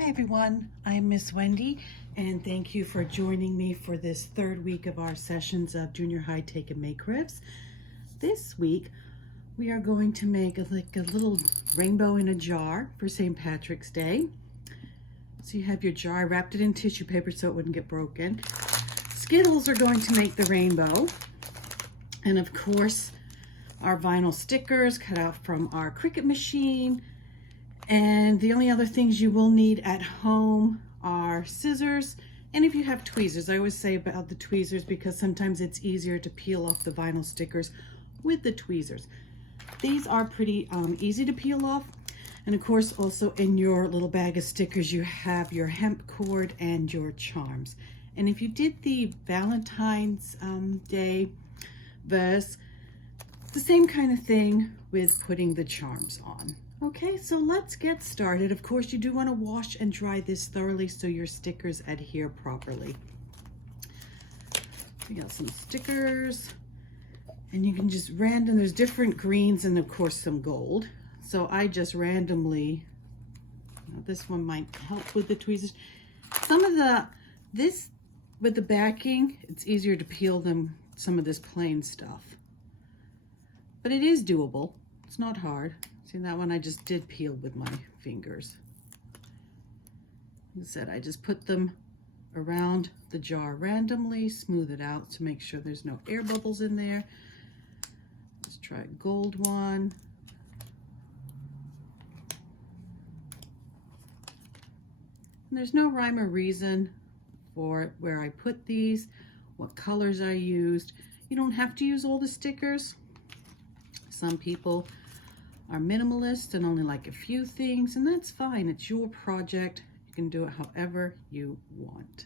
Hi everyone, I'm Miss Wendy and thank you for joining me for this third week of our sessions of Junior High Take and Make Ribs. This week we are going to make a little rainbow in a jar for St. Patrick's Day. So you have your jar, I wrapped it in tissue paper so it wouldn't get broken. Skittles are going to make the rainbow, and of course our vinyl stickers cut out from our Cricut machine. And the only other things you will need at home are scissors, and if you have tweezers. I always say about the tweezers because sometimes it's easier to peel off the vinyl stickers with the tweezers. These are pretty easy to peel off. And of course, also in your little bag of stickers, you have your hemp cord and your charms. And if you did the Valentine's Day verse, the same kind of thing with putting the charms on. Okay, so let's get started. Of course, you do want to wash and dry this thoroughly so your stickers adhere properly. We got some stickers, and you can just there's different greens and of course some gold. So I just randomly, this one might help with the tweezers. Some of this with the backing, it's easier to peel than some of this plain stuff. But it is doable, it's not hard. See, that one I just did peel with my fingers. Like I said, I just put them around the jar randomly, smooth it out to make sure there's no air bubbles in there. Let's try a gold one. And there's no rhyme or reason for where I put these, what colors I used. You don't have to use all the stickers. Some people are minimalist and only like a few things, and that's fine. It's your project. You can do it however you want.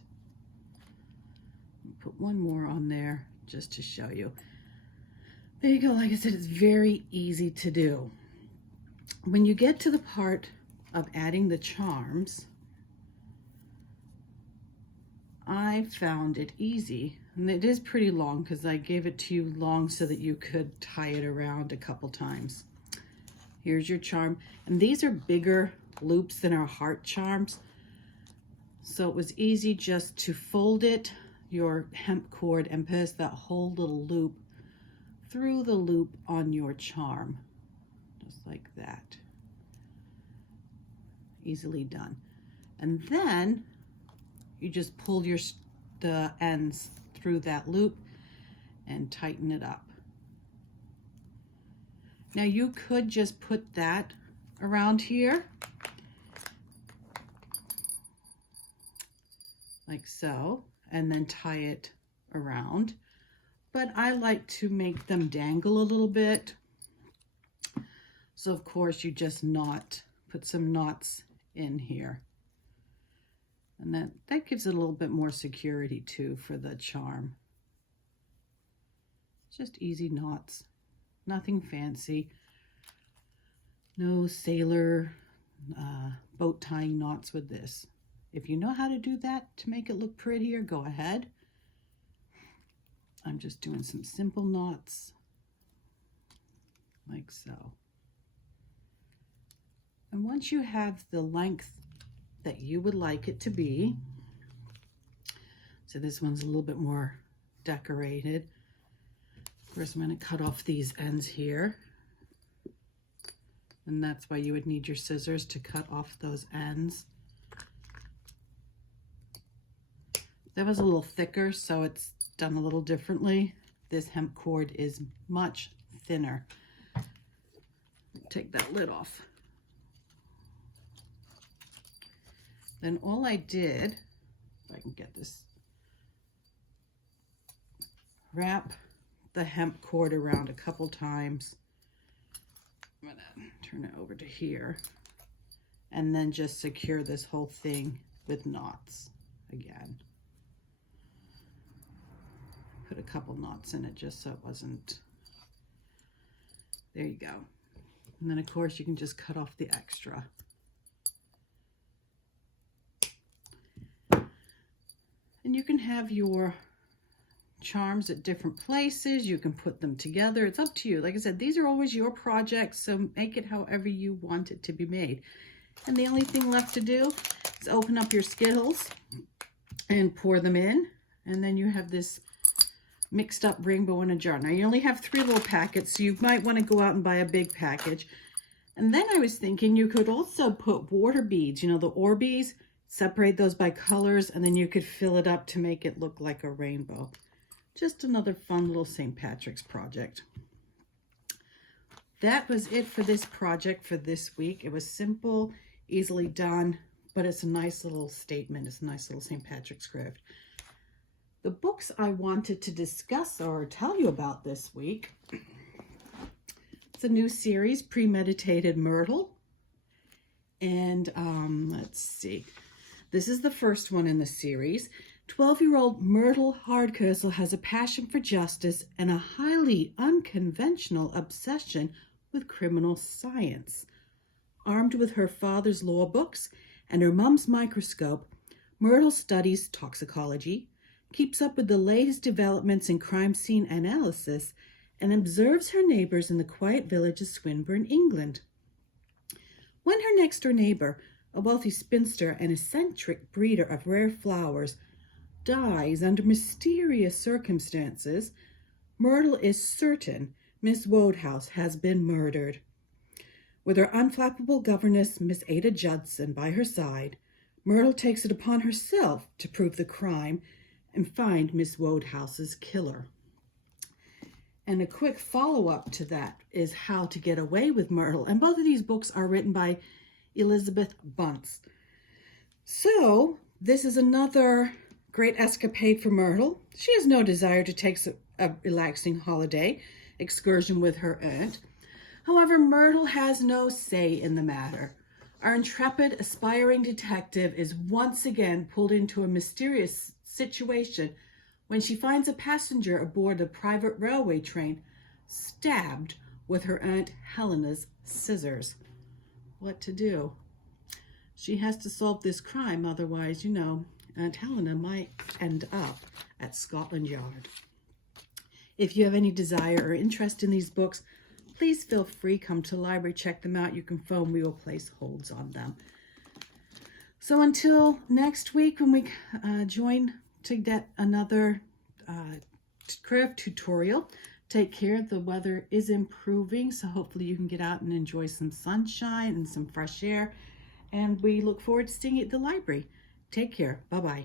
Put one more on there just to show you. There you go. Like I said, it's very easy to do. When you get to the part of adding the charms, I found it easy, and it is pretty long because I gave it to you long so that you could tie it around a couple times. Here's your charm, and these are bigger loops than our heart charms, so it was easy just to fold it, your hemp cord, and pass that whole little loop through the loop on your charm, just like that. Easily done. And then you just pull the ends through that loop and tighten it up. Now you could just put that around here, like so, and then tie it around. But I like to make them dangle a little bit. So of course you just put some knots in here. And that gives it a little bit more security too for the charm. Just easy knots. Nothing fancy. No sailor boat tying knots with this. If you know how to do that to make it look prettier, go ahead. I'm just doing some simple knots like so. And once you have the length that you would like it to be, so this one's a little bit more decorated. Of course, I'm going to cut off these ends here, and that's why you would need your scissors to cut off those ends. That was a little thicker, so it's done a little differently. This hemp cord is much thinner. Take that lid off. Then all I did, if I can get this, wrap the hemp cord around a couple times. I'm gonna turn it over to here, and then just secure this whole thing with knots again. Put a couple knots in it just so it wasn't, there you go. And then of course you can just cut off the extra. And you can have your charms at different places. You can put them together. It's up to you. Like I said, these are always your projects, so make it however you want it to be made. And the only thing left to do is open up your Skittles and pour them in. And then you have this mixed up rainbow in a jar. Now you only have 3 little packets, so you might want to go out and buy a big package. And then I was thinking you could also put water beads, you know, the Orbeez, separate those by colors, and then you could fill it up to make it look like a rainbow. Just another fun little St. Patrick's project. That was it for this project for this week. It was simple, easily done, but it's a nice little statement. It's a nice little St. Patrick's gift. The books I wanted to discuss or tell you about this week, it's a new series, Premeditated Myrtle. And let's see, this is the first one in the series. 12-year-old Myrtle Hardcastle has a passion for justice and a highly unconventional obsession with criminal science. Armed with her father's law books and her mom's microscope, Myrtle studies toxicology, keeps up with the latest developments in crime scene analysis, and observes her neighbors in the quiet village of Swinburne, England. When her next-door neighbor, a wealthy spinster and eccentric breeder of rare flowers, dies under mysterious circumstances, Myrtle is certain Miss Wodehouse has been murdered. With her unflappable governess, Miss Ada Judson, by her side, Myrtle takes it upon herself to prove the crime and find Miss Wodehouse's killer. And a quick follow-up to that is How to Get Away with Myrtle. And both of these books are written by Elizabeth Bunce. So this is another great escapade for Myrtle. She has no desire to take a relaxing holiday excursion with her aunt. However, Myrtle has no say in the matter. Our intrepid, aspiring detective is once again pulled into a mysterious situation when she finds a passenger aboard a private railway train stabbed with her Aunt Helena's scissors. What to do? She has to solve this crime, otherwise, you know, Aunt Helena might end up at Scotland Yard. If you have any desire or interest in these books, please feel free, come to the library, check them out. You can phone, we will place holds on them. So until next week when we join to get another craft tutorial, take care. The weather is improving, so hopefully you can get out and enjoy some sunshine and some fresh air. And we look forward to seeing you at the library. Take care. Bye-bye.